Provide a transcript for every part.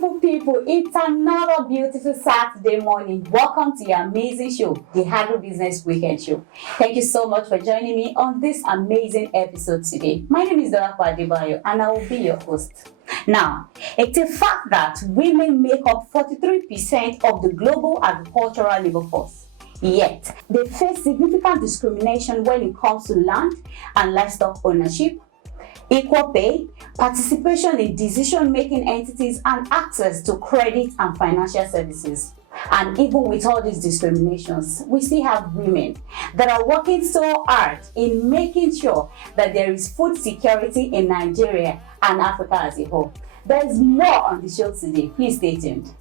beautiful people, it's another beautiful Saturday morning. Welcome to your amazing show, the Agribusiness Weekend Show. Thank you so much for joining me on this amazing episode today. My name is Dora Adebayo and I will be your host. Now, it's a fact that women make up 43% of the global agricultural labor force. Yet, they face significant discrimination when it comes to land and livestock ownership, equal pay, participation in decision-making entities, and access to credit and financial services. And even with all these discriminations, we still have women that are working so hard in making sure that there is food security in Nigeria and Africa as a whole. There is more on the show today. Please stay tuned.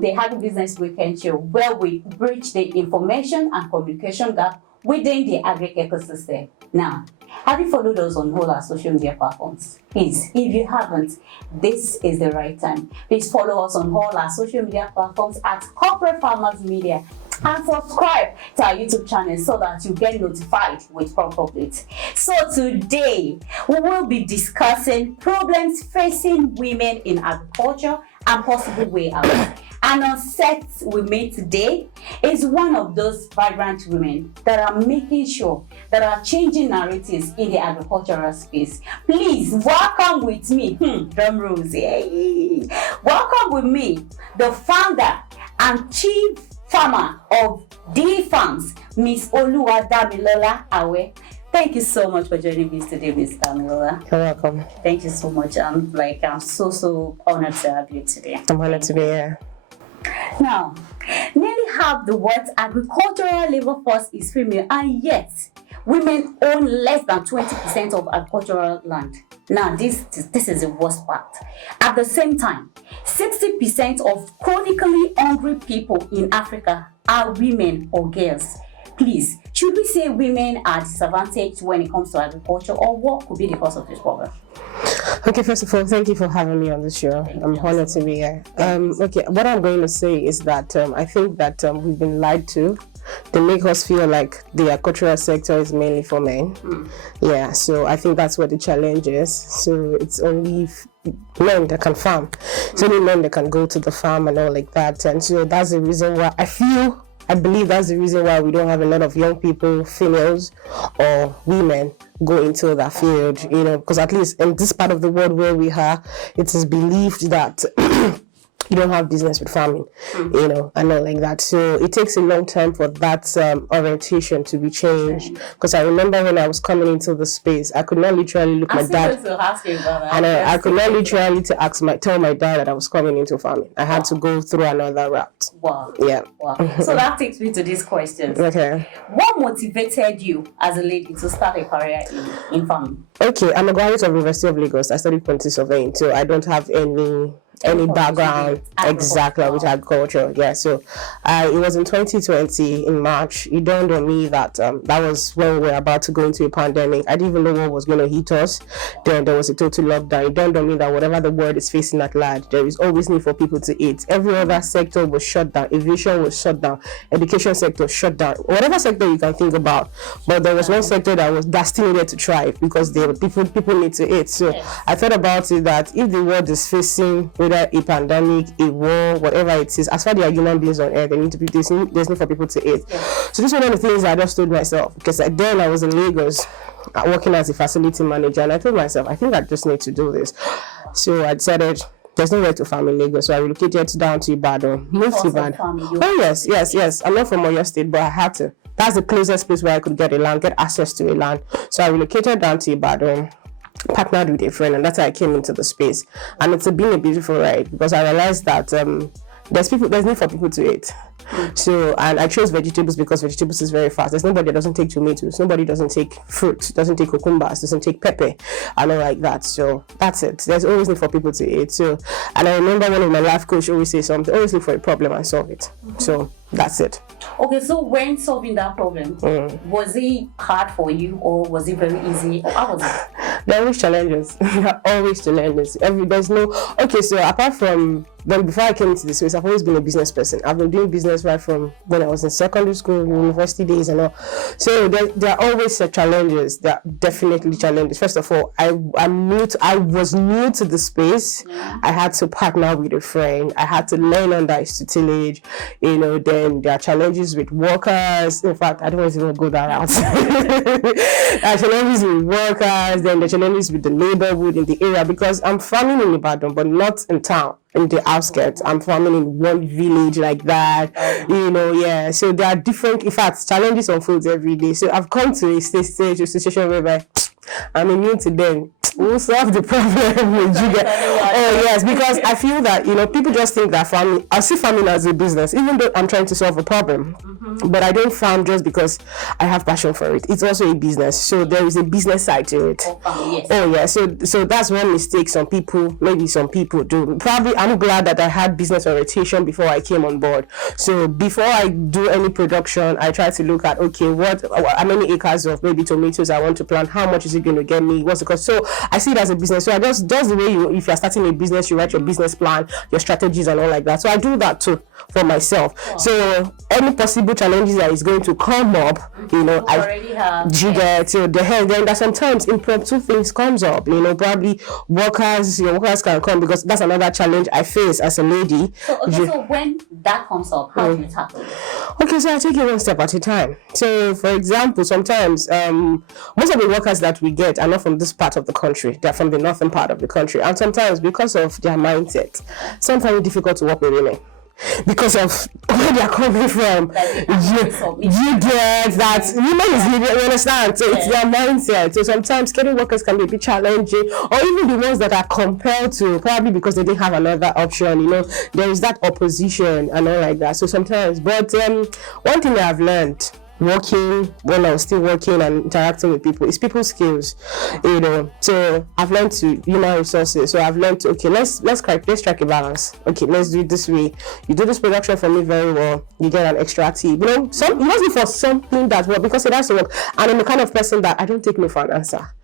The Agribusiness Weekend Show, where we bridge the information and communication gap within the agri ecosystem. Now, have you followed us on all our social media platforms? Please, if you haven't, this is the right time. Please follow us on all our social media platforms at Corporate Farmers Media and subscribe to our YouTube channel so that you get notified with prompt updates. So today, we will be discussing problems facing women in agriculture and possible way out. And on set with me today is one of those vibrant women that are making sure that are changing narratives in the agricultural space. Please welcome with me, drum rolls, yay. Welcome with me, the founder and chief farmer of D Farms, Miss Oluwadamilola Awe. Thank you so much for joining me today, Miss Damilola. You're welcome. Thank you so much. I'm so honored to have you today. I'm honored to be here. Now, nearly half the world's agricultural labor force is female, and yet women own less than 20% of agricultural land. Now, this is the worst part. At the same time, 60% of chronically hungry people in Africa are women or girls. Please, should we say women are disadvantaged when it comes to agriculture, or what could be the cause of this problem? Okay, first of all, thank you for having me on the show. I'm honored to be here. Okay, what I'm going to say is that I think that we've been lied to. They make us feel like the agricultural sector is mainly for men. Yeah, so I think that's what the challenge is. So it's only men that can farm. It's only men that can go to the farm and all like that. And so that's the reason why I believe that's the reason why we don't have a lot of young people, females or women go into that field, because at least in this part of the world where we are, it is believed that you don't have business with farming, and all like that. So it takes a long time for that orientation to be changed. Because I remember when I was coming into the space, I could not literally look my dad, and I could not literally tell my dad that I was coming into farming. I had to go through another route. Wow. Yeah. Wow. So that takes me to these questions. Okay. What motivated you as a lady to start a career in farming? Okay, I'm a graduate of University of Lagos. I studied quantity surveying, so I don't have any background exactly with agriculture. Yeah, so it was in 2020 in March. It dawned on me that that was when we were about to go into a pandemic. I didn't even know what was going to hit us. Then there was a total lockdown. It dawned on me that whatever the world is facing at large, there is always need for people to eat. Every other sector was shut down. Aviation was shut down. Education sector shut down. Whatever sector you can think about, but there was one sector that still needed to thrive because there were people need to eat. So I thought about it that if the world is facing whether a pandemic, a war, whatever it is, as far as there are human beings on earth, there's need for people to eat. So this is one of the things I just told myself, because then I was in Lagos working as a facility manager, and I told myself, I think I just need to do this. So I decided there's nowhere to farm in Lagos, so I relocated down to Ibadan. Moved to Ibadan. Oh yes. I'm not from Oyo State, but I had to. That's the closest place where I could get access to a land. So I relocated down to Ibadan. partnered with a friend, and that's how I came into the space. And it's been a beautiful ride because I realized that there's need for people to eat. So, and I chose vegetables because vegetables is very fast. There's nobody that doesn't take tomatoes, nobody doesn't take fruit, doesn't take cucumbers, doesn't take pepper, and all like that. So that's it. There's always need for people to eat. So, and I remember one of my life coach always say something, always look for a problem and solve it. So that's it. Okay, so when solving that problem, was it hard for you or was it very easy? Or how was it? There are always challenges. There are always challenges. There's no, okay, so apart from, well, before I came into this space, I've always been a business person. I've been doing business right from when I was in secondary school, university days and all. So there are always challenges. There are definitely challenges. First of all, I was new to the space. I had to partner with a friend. I had to learn under his tutelage. Then there are challenges with workers. In fact, I don't want to even go that route. There are challenges with workers, then the challenges with the neighborhood in the area, because I'm farming in Ibadan, but not in town. In the outskirts, I'm farming in one village like that, yeah. So there are different, in fact, challenges unfold every day. So I've come to a situation whereby I'm immune to them. We'll solve the problem with you guys. Oh yes, because I feel that people just think that farming. I see farming as a business, even though I'm trying to solve a problem. But I don't farm just because I have passion for it. It's also a business, so there is a business side to it. Yes. Oh yeah, so that's one mistake some people do. Probably I'm glad that I had business orientation before I came on board. So before I do any production, I try to look at how many acres of maybe tomatoes I want to plant, how much is it going to get me, what's the cost. So I see it as a business. So I just the way if you're starting a business, you write your business plan, your strategies and all like that. So I do that too for myself. Wow. So any possible challenges that is going to come up, I already have. So then that sometimes impromptu things comes up. Probably your workers can come, because that's another challenge I face as a lady. So when that comes up, how do you tackle it? Okay, so I take it one step at a time. So for example, sometimes most of the workers that we get are not from this part of the country. They're from the northern part of the country, and sometimes because of their mindset, sometimes it's difficult to work with women because of where they're coming from. You get that women is living, you understand? So it's their mindset. So sometimes getting workers can be a bit challenging, or even the ones that are compelled to, probably because they didn't have another option. There is that opposition and all like that. So sometimes, but one thing that I've learned working when I was still working and interacting with people is people skills. So I've learned to human resources. So I've learned to, okay, let's strike a balance. Okay, let's do it this way. You do this production for me very well, you get an extra tip. You must be for something that works, because it has to work. And I'm the kind of person that I don't take no for an answer.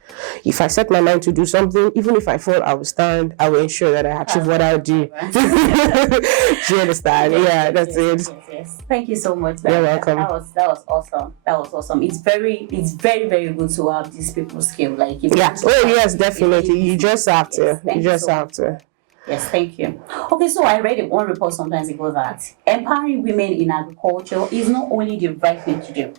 If I set my mind to do something, even if I fall, I will stand. I will ensure that I achieve what I do. Do you understand? Yeah, that's it. Yes. Thank you so much. You're welcome. That was awesome. That was awesome. It's very, very good to have these people skill. Like yes, definitely. You just have to. Yes, thank you. Okay, so I read one report sometimes ago that empowering women in agriculture is not only the right thing to do,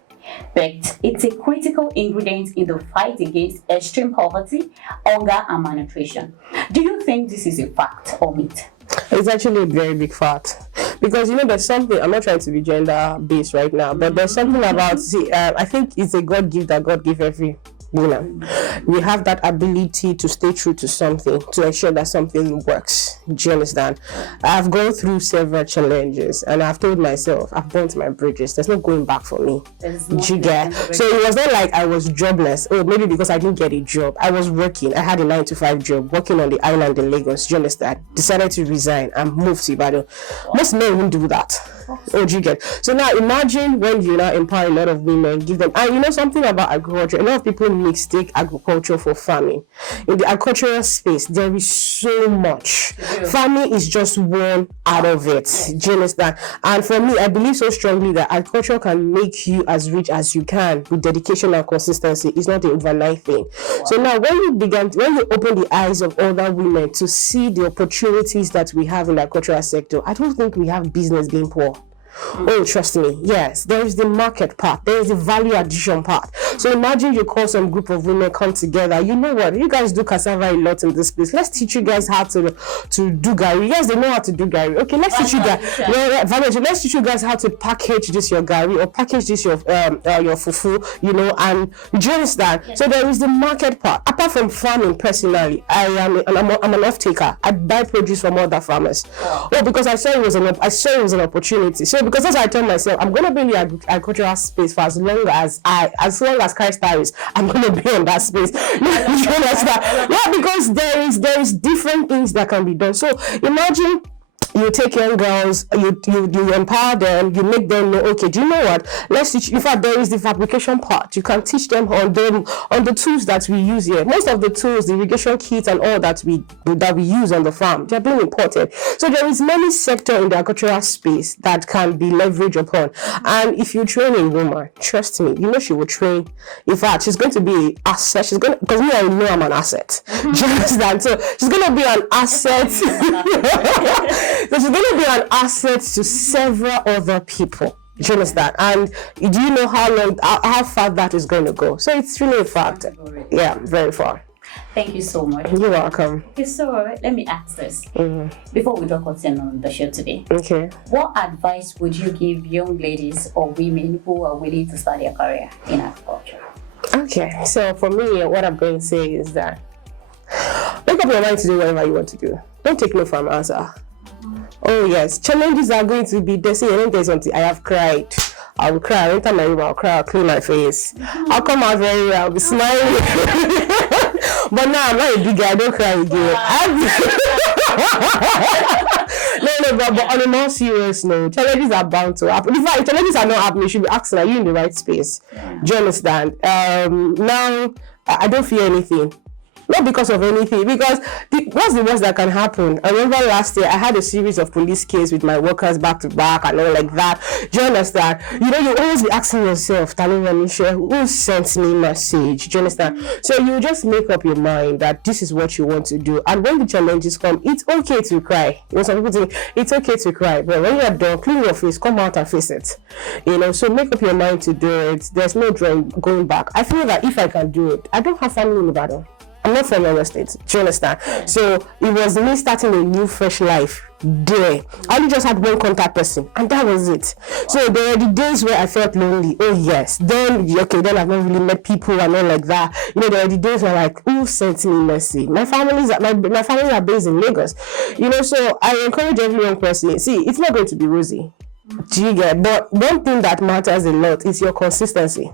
but it's a critical ingredient in the fight against extreme poverty, hunger, and malnutrition. Do you think this is a fact or myth? It's actually a very big fact, because there's something, I'm not trying to be gender based right now, but there's something about, I think it's a God gift that God gave every woman. We have that ability to stay true to something, to ensure that something works. Do you understand? I've gone through several challenges, and I've told myself, I've burnt my bridges. There's no going back for me. Do you get? So it was not like I was jobless. Oh, maybe because I didn't get a job. I was working. I had a 9-to-5 job, working on the island in Lagos. Do you understand? Decided to resign and move to Ibadan. Most men won't do that. Oh, do you get? So now imagine when you now empower a lot of women, give them, and something about agriculture. A lot of people mistake agriculture for farming. In the agricultural space, there is so much. Farming is just one out of it. Do you understand? And for me, I believe so strongly that agriculture can make you as rich as you can with dedication and consistency. It's not an overnight thing. Wow. So now when you open the eyes of other women to see the opportunities that we have in the agricultural sector, I don't think we have business being poor. Oh, trust me. Yes, there is the market part. There is the value addition part. So imagine you call some group of women come together. You know what? You guys do cassava a lot in this place. Let's teach you guys how to do gari. Yes, they know how to do gari. Okay, let's teach you guys. Let's teach you guys how to package this your gari or package this your fufu. You know, and do you understand? Yes. So there is the market part. Apart from farming, personally, I'm an off taker. I buy produce from other farmers. Wow. Well, because I saw it was an opportunity. So because as I told myself, I'm gonna be in the agricultural space for as long as Christ tarries, I'm gonna be in that space. Yeah, because there is different things that can be done. So imagine you take young girls, you empower them, you make them know, okay, do you know what? Let's teach. In fact, there is the fabrication part. You can teach them on the tools that we use here. Most of the tools, the irrigation kits and all that we use on the farm, they're being imported. So there is many sector in the agricultural space that can be leveraged upon. And if you train a woman, trust me, you know she will train. In fact, she's going to be an asset. She's going because me, I know I'm an asset. Do you understand? So she's going to be an asset. So she's going to be an asset to several other people. Do you understand? And do you know how far that is going to go? So it's really a fact. Yeah, very far. Thank you so much. You're welcome. Okay, so let me ask this. Before we don't continue on the show today. Okay. What advice would you give young ladies or women who are willing to start their career in agriculture? Okay, so for me, what I'm going to say is that make up your mind to do whatever you want to do. Don't take no for an answer. Oh yes, challenges are going to be there. See, let me tell you something. I have cried. I will cry. Every time I room, I'll cry. I'll clean my face. I'll come out very well. I'll be smiling. But now I'm not a big guy. I don't cry again. But on a more serious note, challenges are bound to happen. In fact, if challenges are not happening, you should be asking, are you in the right space? Do you understand? Now, I don't fear anything. Not because of anything, because what's the worst that can happen? I remember last year I had a series of police cases with my workers back to back and all like that. Do you understand? You know, you always be asking yourself, who sent me message? Do you understand? So you just make up your mind that this is what you want to do. And when the challenges come, it's okay to cry. You know, some people think it's okay to cry, but when you're done, clean your face, come out and face it. You know, so make up your mind to do it. There's no going back. I feel that if I can do it, I don't have family in Ibadan. I'm not from Oyo State. Do you understand? So it was me starting a new, fresh life there. I only just had one contact person, and that was it. So there were the days where I felt lonely. Oh yes. Then I've not really met people and all like that. You know, there were the days where like, who sent me message? My family are based in Lagos. You know, so I encourage every young person. See, it's not going to be rosy. Do you get? But one thing that matters a lot is your consistency.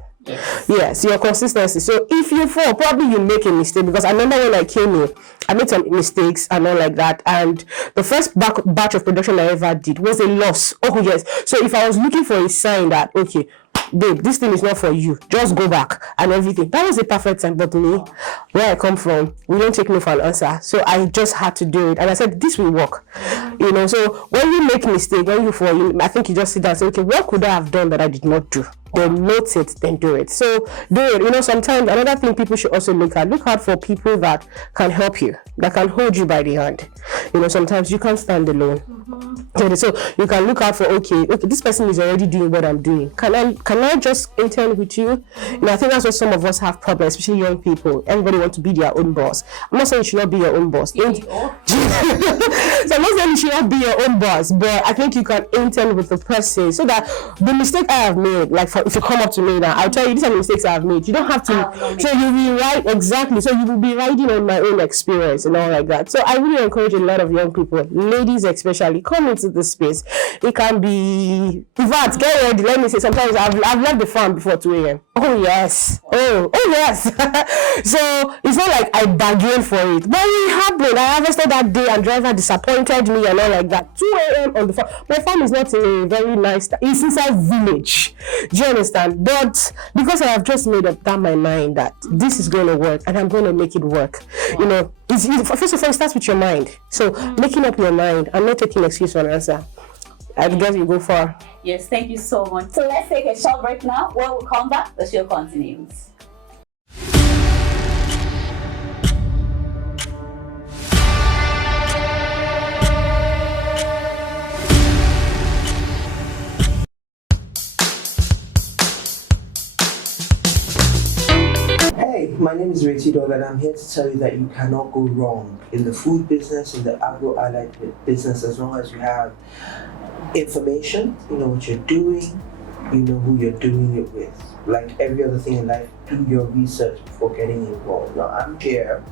Yes, your consistency. So if you fall, probably you make a mistake, because I remember when I came in, I made some mistakes and all like that, and the first batch of production I ever did was a loss. Oh yes. So if I was looking for a sign that, okay, babe, this thing is not for you, just go back and everything, that was a perfect time. But me, where I come from, we don't take no for an answer. So I just had to do it, and I said this will work. You know, so when you make mistake, when you fall, I think you just sit down and say, okay, what could I have done that I did not do? Then note it, then do it. So do it. You know, sometimes another thing people should also look out for people that can help you, that can hold you by the hand. You know, sometimes you can't stand alone. So you can look out for, okay, this person is already doing what I'm doing. Can I just intern with you? You know, I think that's what some of us have problems, especially young people. Everybody wants to be their own boss. I'm not saying you should not be your own boss. So I'm not saying you should not be your own boss, but I think you can intern with the person, so that the mistake I have made, like if you come up to me now, I'll tell you these are the mistakes I have made. You don't have to. So you will write exactly. So you will be writing on my own experience and all like that. So I really encourage a lot of young people, ladies especially, come into this space. It can be, in fact, get ready. Let me say, sometimes I've left the farm before 2 a.m. Oh yes. Oh yes. So it's not like I bargained for it, but it happened. I harvested that day, and driver disappointed me and all like that. 2 a.m. on the farm. My farm is not a very nice. It's inside village. Do you understand? But because I have just made up my mind that this is going to work, and I'm going to make it work. You know, first of all, it starts with your mind. So making up your mind and not taking excuse for an answer, I guess you go far. Yes, thank you so much. So let's take a short break now. When we come back, the show continues. My name is Reti Dog, and I'm here to tell you that you cannot go wrong in the food business, in the agro-allied business, as long as you have information, you know what you're doing, you know who you're doing it with. Like every other thing in life, do your research before getting involved. Now, I'm here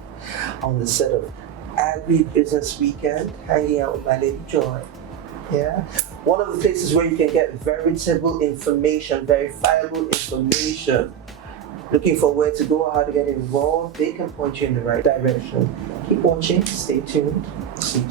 on the set of Agri-Business Weekend, hanging out with my lady Joy. Yeah, one of the places where you can get veritable information, verifiable information. Looking for where to go, how to get involved, they can point you in the right direction. Keep watching, stay tuned. See.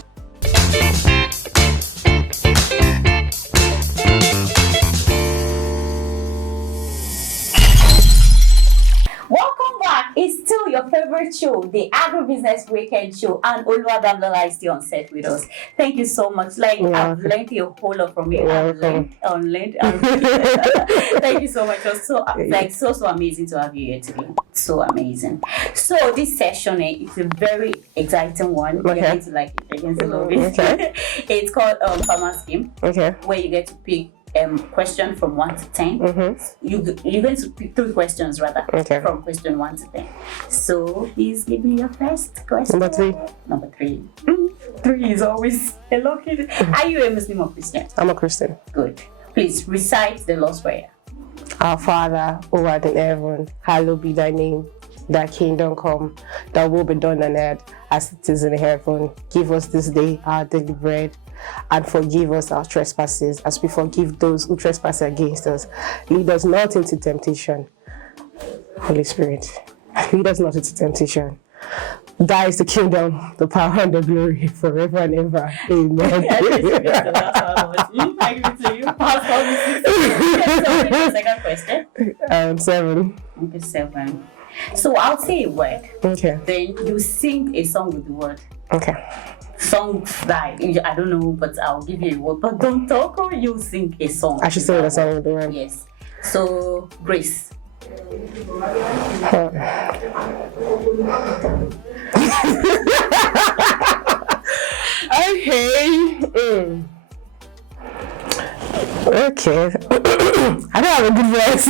Welcome back. It's still your favorite show, the Agribusiness Weekend Show, and Oluwadamilola is still on set with us. Thank you so much. Like, I've learned a whole lot from you. I've learned. Thank you so much. It was so amazing to have you here today. So amazing. So this session is a very exciting one. Okay. You're going to like it. You're going to love it. Okay. It's called Farmer Scheme. Okay. Where you get to pick question from 1 to 10. You're going to pick 3 questions rather from question 1 to 10. So please give me your first question. Number 3. Number 3. 3 is always a lucky. Are you a Muslim or Christian? I'm a Christian. Good. Please recite the Lord's Prayer. Our Father, who art in heaven, hallowed be thy name. Thy kingdom come, thy will be done on earth as it is in heaven. Give us this day our daily bread, and forgive us our trespasses as we forgive those who trespass against us. Lead us not into temptation. Holy Spirit, lead us not into temptation. Thy is the kingdom, the power, and the glory forever and ever. Amen. I give it to you. Second question. 7. Okay, 7. So I'll say a word. Okay. Then you sing a song with the word. Okay. Songs that I don't know, but I'll give you a word. But don't talk, or you sing a song. I should say the song with the word. Yes. So Grace. Okay. I don't have a good voice.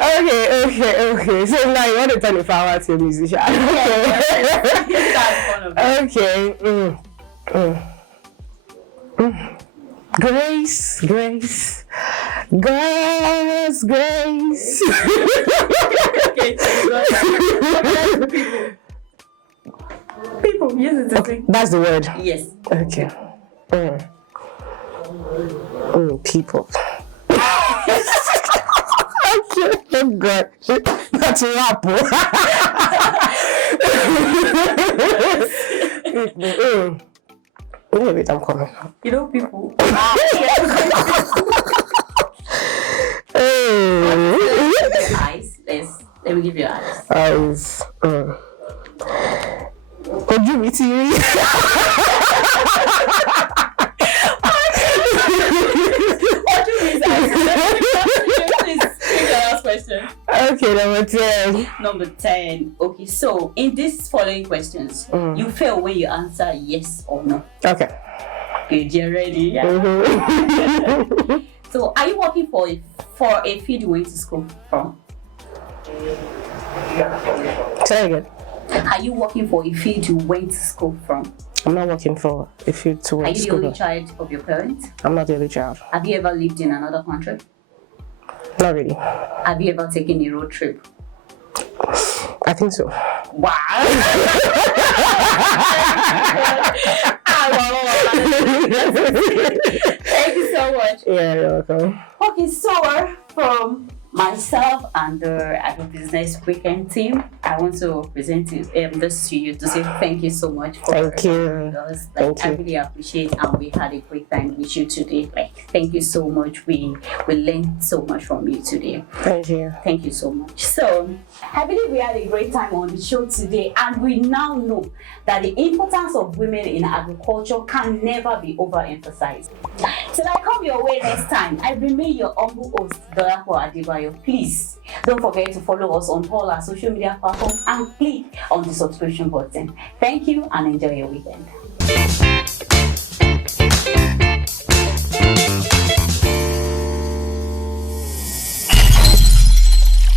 Okay. So now you want to turn the power to a musician. Okay. Grace. People use it to sing. That's the word. Yes. Okay. People. Okay. Oh God. That's a rap. Wait, I'm coming. You know people. Eyes. Let me give you eyes. Eyes. Could you be serious? What do you mean? Please pick the last question. Okay, number 10. Number 10. Okay, so in these following questions, you fail when you answer yes or no. Okay. Good, you're ready. Yeah. So, are you working for a field you went to school from? Say again. Are you working for a field you went to school from? I'm not working for a field to Are work you the school. only child of your parents? I'm not the only child. Have you ever lived in another country? Not really. Have you ever taken a road trip? I think so. Wow. Thank you so much. Yeah, you're welcome. Okay, so from myself and the Agribusiness Weekend team, I want to present this to you to say thank you so much for Thank you. us. Thank I you. really appreciate, and we had a great time with you today. Thank you so much. We learned so much from you today. Thank you. Thank you so much. So, I believe we had a great time on the show today, and we now know that the importance of women in agriculture can never be overemphasized. Till I come your way next time, I remain your humble host, Dolapo Adebayo. Please don't forget to follow us on all our social media platforms and click on the subscription button. Thank you and enjoy your weekend.